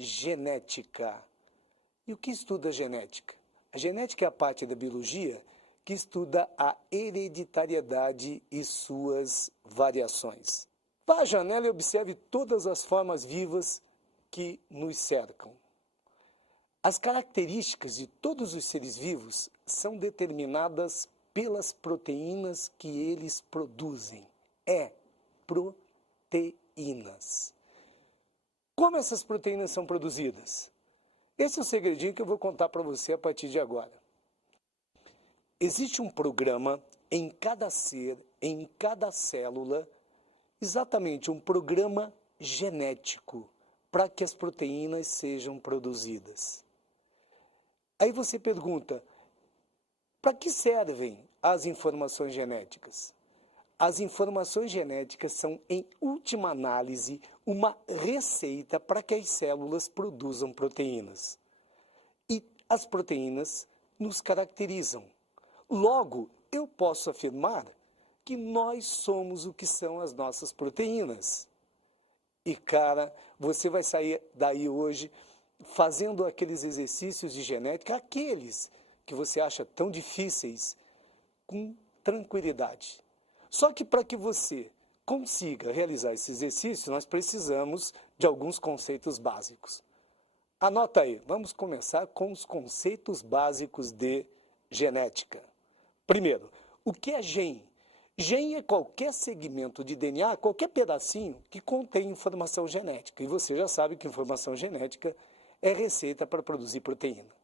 genética. E o que estuda a genética? A genética é a parte da biologia que estuda a hereditariedade e suas variações. Vá à janela e observe todas as formas vivas que nos cercam. As características de todos os seres vivos são determinadas pelas proteínas que eles produzem. Proteínas. Como essas proteínas são produzidas? Esse é o segredinho que eu vou contar para você a partir de agora. Existe um programa em cada ser, em cada célula, exatamente um programa genético para que as proteínas sejam produzidas. Aí você pergunta, para que servem as informações genéticas? As informações genéticas são, em última análise, uma receita para que as células produzam proteínas. E as proteínas nos caracterizam. Logo, eu posso afirmar que nós somos o que são as nossas proteínas. E, cara, você vai sair daí hoje fazendo aqueles exercícios de genética, aqueles que você acha tão difíceis, com tranquilidade. Só que para que você consiga realizar esse exercício, nós precisamos de alguns conceitos básicos. Anota aí, vamos começar com os conceitos básicos de genética. Primeiro, o que é gene? Gene é qualquer segmento de DNA, qualquer pedacinho que contém informação genética. E você já sabe que informação genética é receita para produzir proteína.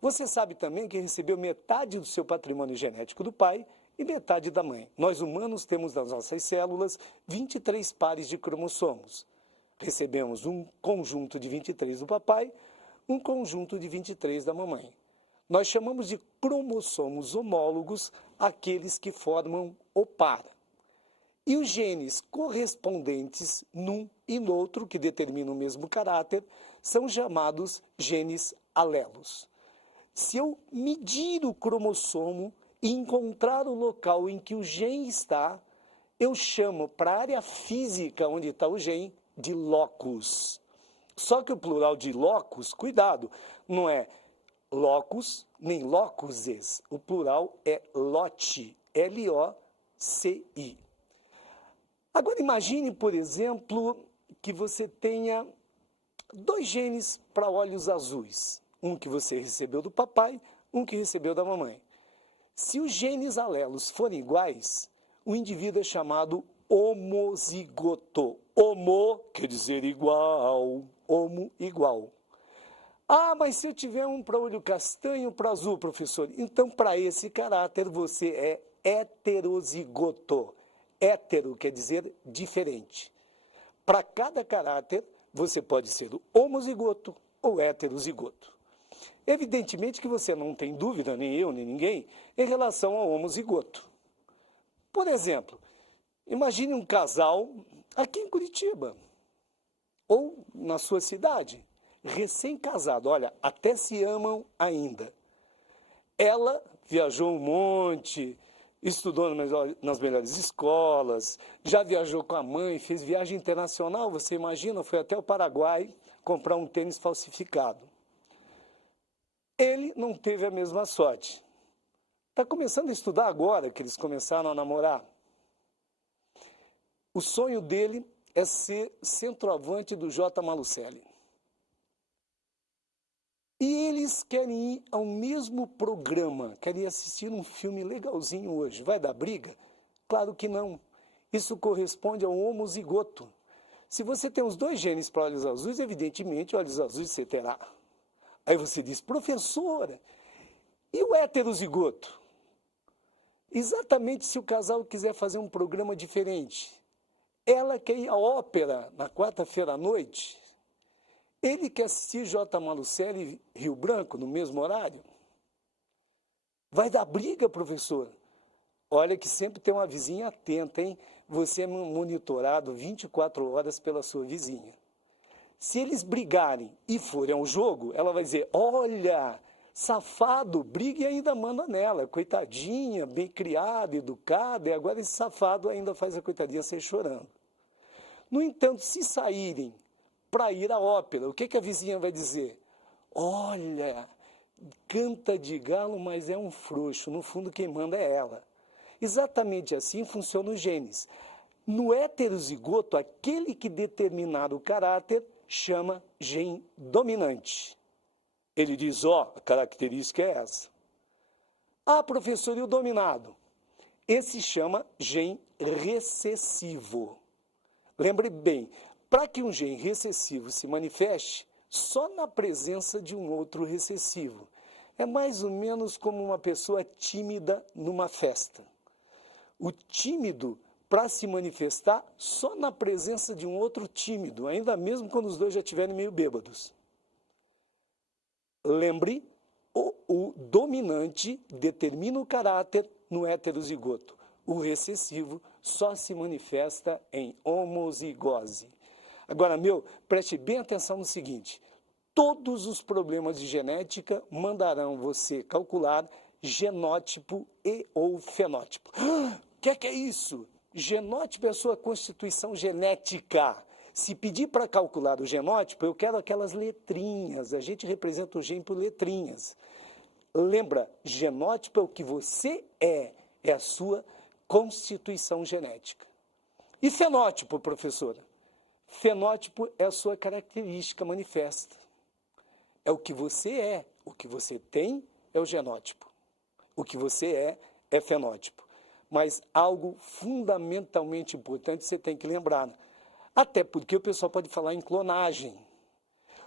Você sabe também que recebeu metade do seu patrimônio genético do pai e metade da mãe. Nós humanos temos nas nossas células 23 pares de cromossomos. Recebemos um conjunto de 23 do papai, um conjunto de 23 da mamãe. Nós chamamos de cromossomos homólogos aqueles que formam o par. E os genes correspondentes num e no outro, que determinam o mesmo caráter, são chamados genes alelos. Se eu medir o cromossomo e encontrar o local em que o gene está, eu chamo para a área física onde está o gene de locus. Só que o plural de locus, cuidado, não é locus nem locuses. O plural é loci, L-O-C-I. Agora imagine, por exemplo, que você tenha 2 genes para olhos azuis. Um que você recebeu do papai, um que recebeu da mamãe. Se os genes alelos forem iguais, o indivíduo é chamado homozigoto. Homo quer dizer igual, homo igual. Ah, mas se eu tiver um para olho castanho, para azul, professor, então para esse caráter você é heterozigoto. Hétero quer dizer diferente. Para cada caráter, você pode ser homozigoto ou heterozigoto. Evidentemente que você não tem dúvida, nem eu, nem ninguém, em relação ao homozigoto. Por exemplo, imagine um casal aqui em Curitiba, ou na sua cidade, recém-casado, olha, até se amam ainda. Ela viajou um monte, estudou nas melhores escolas, já viajou com a mãe, fez viagem internacional, você imagina, foi até o Paraguai comprar um tênis falsificado. Ele não teve a mesma sorte. Está começando a estudar agora que eles começaram a namorar. O sonho dele é ser centroavante do J. Malucelli. E eles querem ir ao mesmo programa, querem assistir um filme legalzinho hoje. Vai dar briga? Claro que não. Isso corresponde ao homozigoto. Se você tem os 2 genes para olhos azuis, evidentemente olhos azuis você terá. Aí você diz, professora, e o heterozigoto? Exatamente se o casal quiser fazer um programa diferente. Ela quer ir à ópera na quarta-feira à noite. Ele quer assistir J. Malucelli e Rio Branco no mesmo horário? Vai dar briga, professor? Olha que sempre tem uma vizinha atenta, hein? Você é monitorado 24 horas pela sua vizinha. Se eles brigarem e forem ao jogo, ela vai dizer, olha, safado, briga e ainda manda nela. Coitadinha, bem criada, educada, e agora esse safado ainda faz a coitadinha sair chorando. No entanto, se saírem para ir à ópera. O que a vizinha vai dizer? Olha, canta de galo, mas é um frouxo. No fundo, quem manda é ela. Exatamente assim funciona os genes. No heterozigoto, aquele que determinar o caráter chama gene dominante. Ele diz, ó, a característica é essa. Ah, professor, e o dominado? Esse chama gene recessivo. Lembre bem, para que um gene recessivo se manifeste, só na presença de um outro recessivo. É mais ou menos como uma pessoa tímida numa festa. O tímido, para se manifestar, só na presença de um outro tímido, ainda mesmo quando os dois já estiverem meio bêbados. Lembre, o dominante determina o caráter no heterozigoto. O recessivo só se manifesta em homozigose. Agora, preste bem atenção no seguinte. Todos os problemas de genética mandarão você calcular genótipo e ou fenótipo. O que é isso? Genótipo é a sua constituição genética. Se pedir para calcular o genótipo, eu quero aquelas letrinhas. A gente representa o gene por letrinhas. Lembra, genótipo é o que você é a sua constituição genética. E fenótipo, professora? Fenótipo é a sua característica manifesta. É o que você tem é o genótipo. O que você é fenótipo. Mas algo fundamentalmente importante você tem que lembrar. Até porque o pessoal pode falar em clonagem.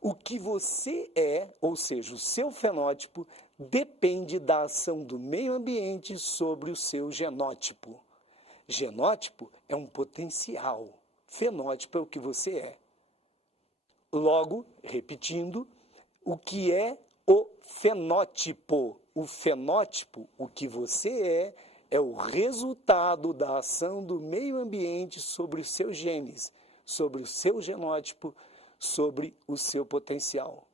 O que você é, ou seja, o seu fenótipo, depende da ação do meio ambiente sobre o seu genótipo. Genótipo é um potencial. Fenótipo é o que você é. Logo, repetindo, o que é o fenótipo? O fenótipo, o que você é o resultado da ação do meio ambiente sobre os seus genes, sobre o seu genótipo, sobre o seu potencial.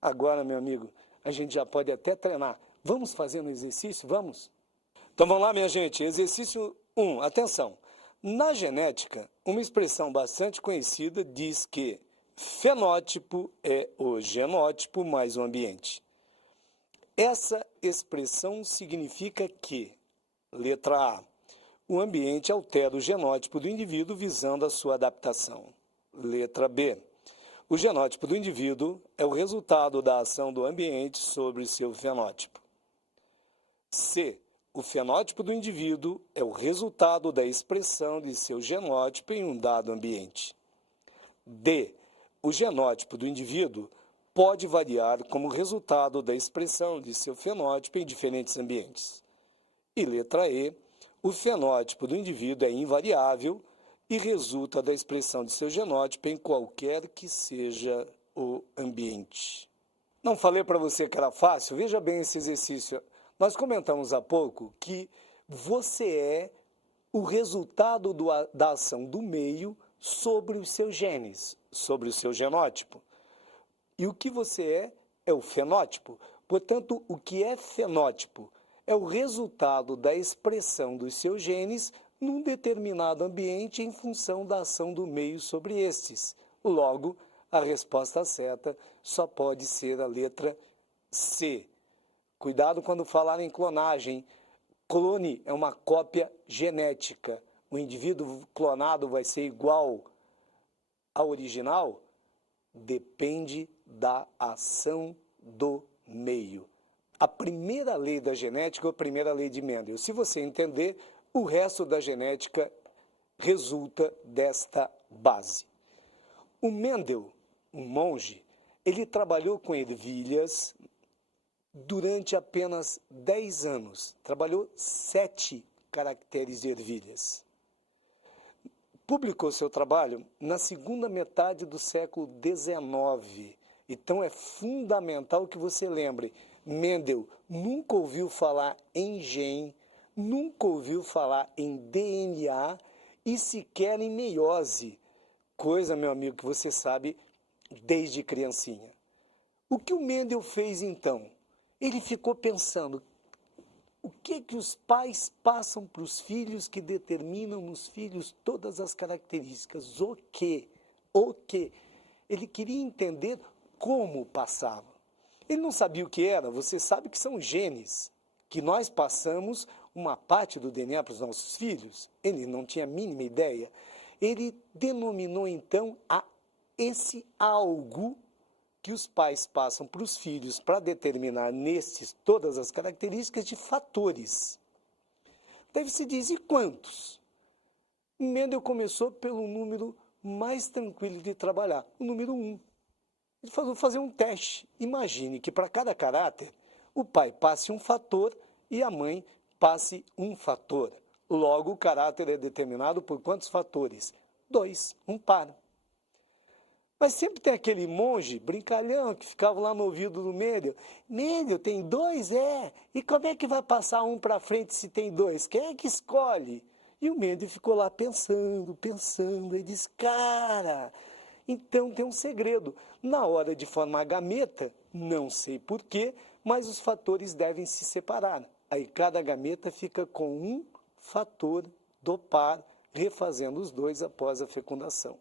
Agora, meu amigo, a gente já pode até treinar. Vamos fazer um exercício? Vamos? Então vamos lá, minha gente. Exercício 1. Atenção. Na genética, uma expressão bastante conhecida diz que fenótipo é o genótipo mais o ambiente. Essa expressão significa que, letra A, o ambiente altera o genótipo do indivíduo visando a sua adaptação. Letra B, o genótipo do indivíduo é o resultado da ação do ambiente sobre seu fenótipo. C, o fenótipo do indivíduo é o resultado da expressão de seu genótipo em um dado ambiente. D, o genótipo do indivíduo pode variar como resultado da expressão de seu fenótipo em diferentes ambientes. E letra E, o fenótipo do indivíduo é invariável e resulta da expressão de seu genótipo em qualquer que seja o ambiente. Não falei para você que era fácil? Veja bem esse exercício. Nós comentamos há pouco que você é o resultado da ação do meio sobre os seus genes, sobre o seu genótipo. E o que você é o fenótipo. Portanto, o que é fenótipo? É o resultado da expressão dos seus genes num determinado ambiente em função da ação do meio sobre estes. Logo, a resposta certa só pode ser a letra C. Cuidado quando falar em clonagem. Clone é uma cópia genética. O indivíduo clonado vai ser igual ao original? Depende da ação do meio. A primeira lei da genética é a primeira lei de Mendel. Se você entender, o resto da genética resulta desta base. O Mendel, um monge, ele trabalhou com ervilhas durante apenas 10 anos. Trabalhou 7 caracteres de ervilhas. Publicou seu trabalho na segunda metade do século XIX. Então é fundamental que você lembre, Mendel nunca ouviu falar em gene, nunca ouviu falar em DNA e sequer em meiose, coisa, meu amigo, que você sabe desde criancinha. O que o Mendel fez então? Ele ficou pensando, o que os pais passam para os filhos que determinam nos filhos todas as características? O quê? Ele queria entender como passava. Ele não sabia o que era, você sabe que são genes, que nós passamos uma parte do DNA para os nossos filhos. Ele não tinha a mínima ideia. Ele denominou então esse algo que os pais passam para os filhos para determinar nesses todas as características de fatores. Deve se dizer quantos? Mendel começou pelo número mais tranquilo de trabalhar, o número 1. Ele falou fazer um teste. Imagine que para cada caráter, o pai passe um fator e a mãe passe um fator. Logo, o caráter é determinado por quantos fatores? 2, um par. Mas sempre tem aquele monge brincalhão que ficava lá no ouvido do Mendel. Mendel, tem 2? É. E como é que vai passar um para frente se tem 2? Quem é que escolhe? E o Mendel ficou lá pensando. Ele disse, cara, então tem um segredo. Na hora de formar a gameta, não sei porquê, mas os fatores devem se separar. Aí cada gameta fica com um fator do par, refazendo os 2 após a fecundação.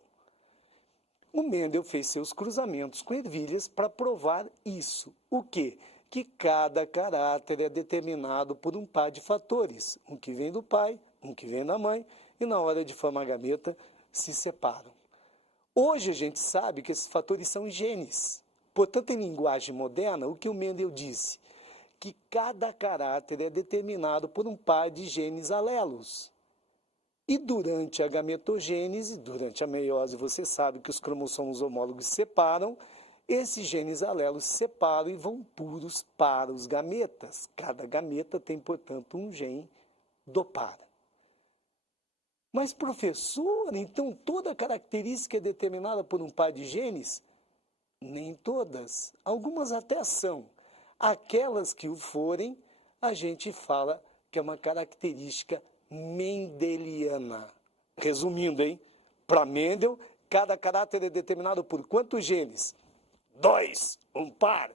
O Mendel fez seus cruzamentos com ervilhas para provar isso. O quê? Que cada caráter é determinado por um par de fatores. Um que vem do pai, um que vem da mãe, e na hora de formar a gameta se separam. Hoje a gente sabe que esses fatores são genes. Portanto, em linguagem moderna, o que o Mendel disse? Que cada caráter é determinado por um par de genes alelos. E durante a gametogênese, durante a meiose, você sabe que os cromossomos homólogos se separam, esses genes alelos se separam e vão puros para os gametas. Cada gameta tem, portanto, um gene do par. Mas, professor, então toda característica é determinada por um par de genes? Nem todas. Algumas até são. Aquelas que o forem, a gente fala que é uma característica mendeliana. Resumindo, para Mendel, cada caráter é determinado por quantos genes? 2, um par.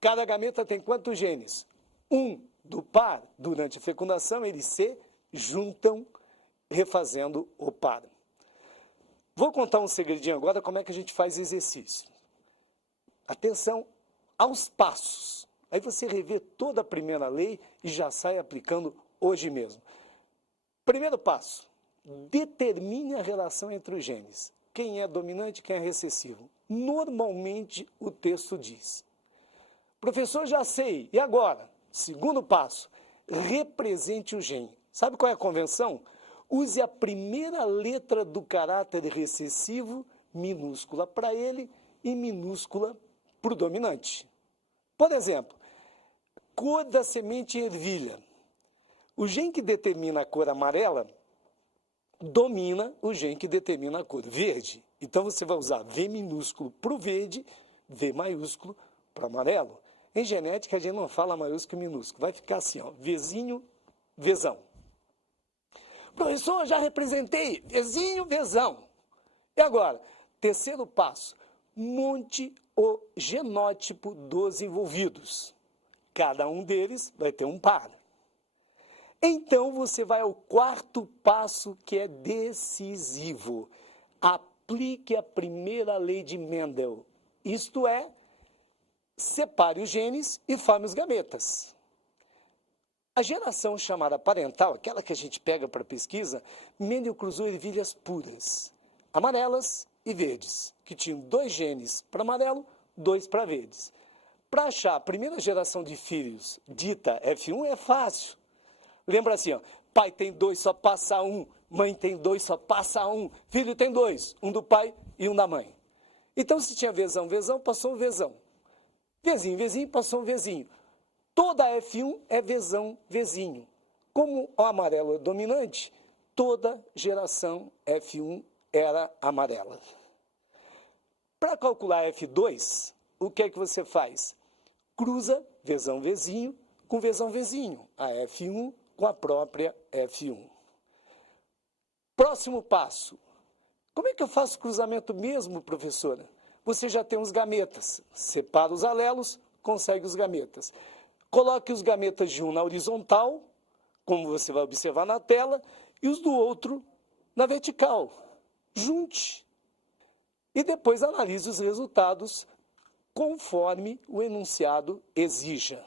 Cada gameta tem quantos genes? 1 do par. Durante a fecundação, eles se juntam, refazendo o par. Vou contar um segredinho agora, como é que a gente faz exercício. Atenção aos passos. Aí você revê toda a primeira lei e já sai aplicando hoje mesmo. Primeiro passo, determine a relação entre os genes. Quem é dominante, quem é recessivo. Normalmente o texto diz. Professor, já sei. E agora? Segundo passo, represente o gene. Sabe qual é a convenção? Use a primeira letra do caráter recessivo, minúscula para ele e minúscula para o dominante. Por exemplo, cor da semente ervilha. O gene que determina a cor amarela domina o gene que determina a cor verde. Então você vai usar V minúsculo para o verde, V maiúsculo para o amarelo. Em genética a gente não fala maiúsculo e minúsculo, vai ficar assim, ó, Vzinho, Vzão. Professor, já representei, Vzinho, Vzão. E agora, terceiro passo, monte o genótipo dos envolvidos. Cada um deles vai ter um par. Então, você vai ao quarto passo, que é decisivo. Aplique a primeira lei de Mendel. Isto é, separe os genes e forme os gametas. A geração chamada parental, aquela que a gente pega para pesquisa, Mendel cruzou ervilhas puras, amarelas e verdes, que tinham 2 genes para amarelo, 2 para verdes. Para achar a primeira geração de filhos dita F1 é fácil. Lembra assim, ó, pai tem 2, só passa 1, mãe tem 2, só passa 1, filho tem 2, um do pai e um da mãe. Então, se tinha Vzão, Vzão, passou um Vzão. Vzinho, Vzinho, passou um Vzinho. Toda F1 é Vzão, Vzinho. Como o amarelo é dominante, toda geração F1 era amarela. Para calcular F2, o que é que você faz? Cruza Vzão, Vzinho com Vzão, Vzinho. A F1 com a própria F1. Próximo passo. Como é que eu faço cruzamento mesmo, professora? Você já tem os gametas. Separa os alelos, consegue os gametas. Coloque os gametas de um na horizontal, como você vai observar na tela, e os do outro na vertical. Junte. e depois analise os resultados conforme o enunciado exija.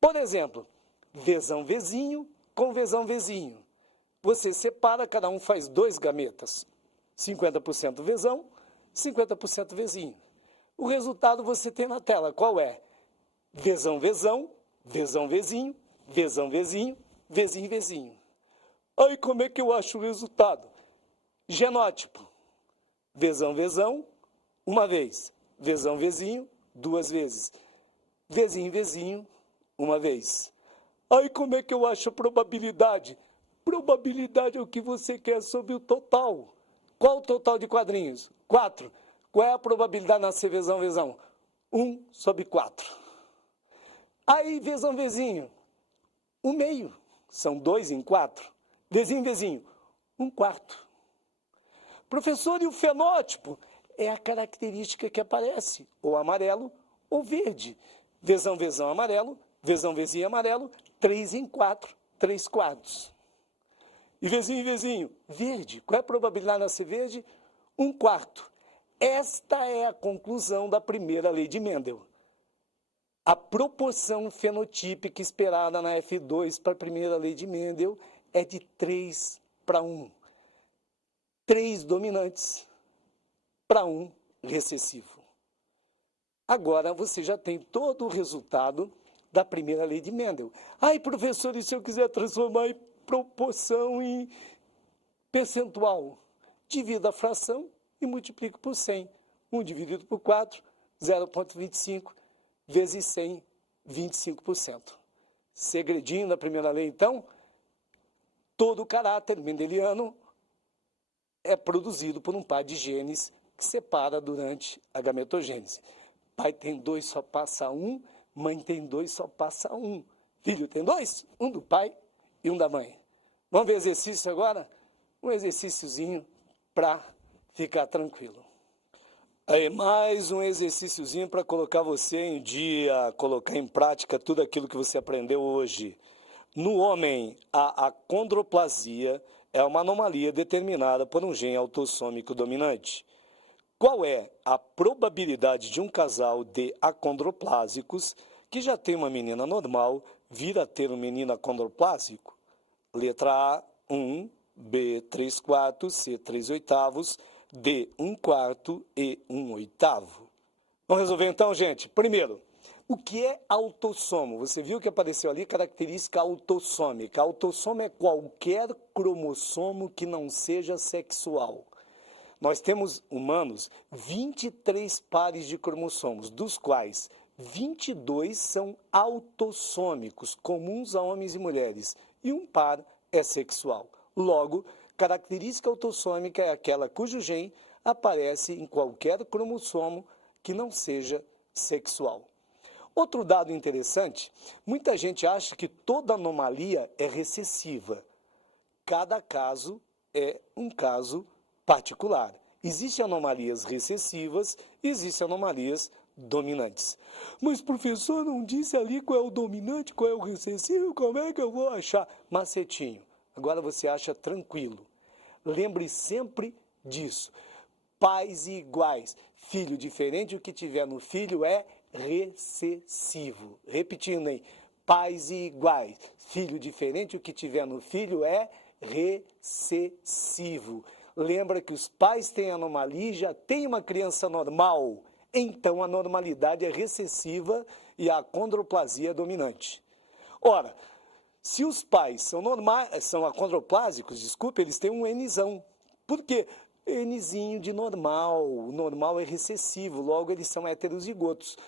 Por exemplo, Vzão Vzinho com Vzão Vzinho. Você separa, cada um faz 2 gametas. 50% Vzão, 50% Vzinho. O resultado você tem na tela. Qual é? Vzão Vzão, Vzão Vzinho, Vzão Vzinho, Vzinho Vzinho. Aí como é que eu acho o resultado? Genótipo. Vzão Vzão, uma vez. Vzão Vzinho, 2 vezes. Vzinho Vzinho, uma vez. Aí como é que eu acho a probabilidade? Probabilidade é o que você quer sobre o total. Qual o total de quadrinhos? 4. Qual é a probabilidade de nascer Vzão Vzão? 1 sobre 4. Aí Vzão Vzinho, 1/2. São 2 em 4. Vzinho Vzinho, 1/4. Professor, e o fenótipo? É a característica que aparece, ou amarelo ou verde. Vzão Vzão amarelo, Vzão Vzinho amarelo, 3 em 4, 3/4. E Vzinho, verde. Qual é a probabilidade de nascer verde? 1/4. Esta é a conclusão da primeira lei de Mendel. A proporção fenotípica esperada na F2 para a primeira lei de Mendel é de 3/1. 3 dominantes para 1 recessivo. Agora você já tem todo o resultado da primeira lei de Mendel. Ai, professor, e se eu quiser transformar em proporção em percentual? Divido a fração e multiplico por 100. 1 dividido por 4, 0,25, vezes 100, 25%. Segredinho da primeira lei, então, todo o caráter mendeliano é produzido por um par de genes que separa durante a gametogênese. Pai tem 2, só passa 1. Mãe tem 2, só passa 1. Filho tem 2, um do pai e um da mãe. Vamos ver exercício agora? Um exercíciozinho para ficar tranquilo. Aí, mais um exercíciozinho para colocar você em dia, colocar em prática tudo aquilo que você aprendeu hoje. No homem, a acondroplasia é uma anomalia determinada por um gene autossômico dominante. Qual é a probabilidade de um casal de acondroplásicos que já tem uma menina normal vir a ter um menino acondroplásico? Letra A, 1, B, 3/4, C, 3/8, D, 1/4 e 1/8. Vamos resolver então, gente? Primeiro, o que é autossomo? Você viu que apareceu ali característica autossômica. Autossomo é qualquer cromossomo que não seja sexual. Nós temos, humanos, 23 pares de cromossomos, dos quais 22 são autossômicos, comuns a homens e mulheres, e um par é sexual. Logo, característica autossômica é aquela cujo gene aparece em qualquer cromossomo que não seja sexual. Outro dado interessante, muita gente acha que toda anomalia é recessiva. Cada caso é um caso particular. Existem anomalias recessivas, existem anomalias dominantes. Mas, professor, não disse ali qual é o dominante, qual é o recessivo, como é que eu vou achar? Macetinho, agora você acha tranquilo. Lembre sempre disso. Pais iguais, filho diferente, o que tiver no filho é recessivo. Repetindo aí, pais iguais, filho diferente, o que tiver no filho é recessivo. Lembra que os pais têm anomalia e já tem uma criança normal. Então, a normalidade é recessiva e a acondroplasia é dominante. Ora, se os pais são acondroplásicos, desculpe, eles têm um Nzão. Por quê? Nzinho de normal. O normal é recessivo, logo eles são heterozigotos.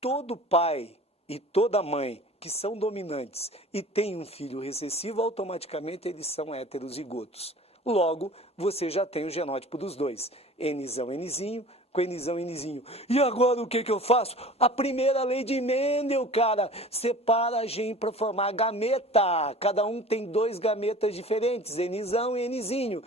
Todo pai e toda mãe que são dominantes e têm um filho recessivo, automaticamente eles são heterozigotos. Logo, você já tem o genótipo dos dois. Nzão, Nzinho, com Nzão, Nzinho. E agora o que eu faço? A primeira lei de Mendel, cara. Separa a gene para formar gameta. Cada um tem 2 gametas diferentes, Nzão e Nzinho.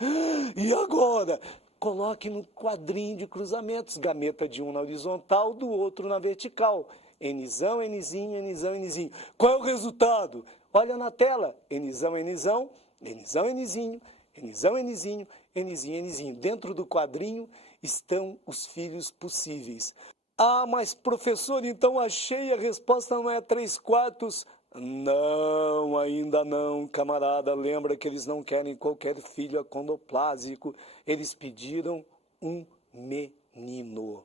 E agora? Coloque no quadrinho de cruzamentos. Gameta de um na horizontal, do outro na vertical. Nzão, Nzinho, Nzão, Nzinho. Qual é o resultado? Olha na tela. Nzão, Nzão, Nzão, Nzinho, Nzão, Nzinho, Nzinho, Nzinho. Dentro do quadrinho estão os filhos possíveis. Ah, mas professor, então achei, a resposta não é 3/4. Não, ainda não, camarada. Lembra que eles não querem qualquer filho acondroplásico. Eles pediram um menino.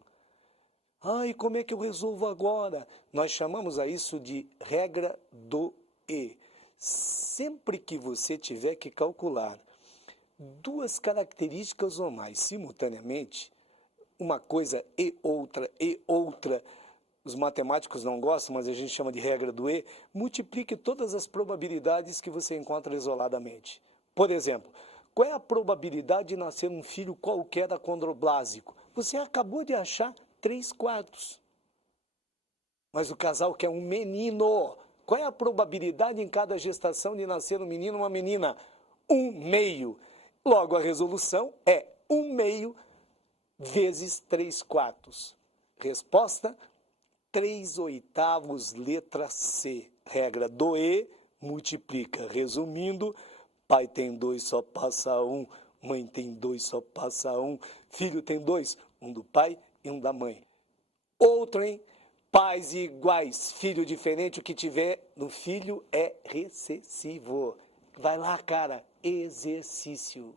Ai, como é que eu resolvo agora? Nós chamamos a isso de regra do E. Sempre que você tiver que calcular duas características ou mais simultaneamente, uma coisa e outra, os matemáticos não gostam, mas a gente chama de regra do E, multiplique todas as probabilidades que você encontra isoladamente. Por exemplo, qual é a probabilidade de nascer um filho qualquer acondroplásico? Você acabou de achar 3/4. Mas o casal quer um menino. Qual é a probabilidade em cada gestação de nascer um menino ou uma menina? 1/2. Logo, a resolução é 1/2 vezes 3/4. Resposta: 3/8, letra C. Regra do E, multiplica. Resumindo, pai tem 2, só passa 1. Mãe tem 2, só passa 1. Filho tem 2, um do pai e um da mãe. Outro, hein? Pais iguais, filho diferente, o que tiver no filho é recessivo. Vai lá, cara, exercício.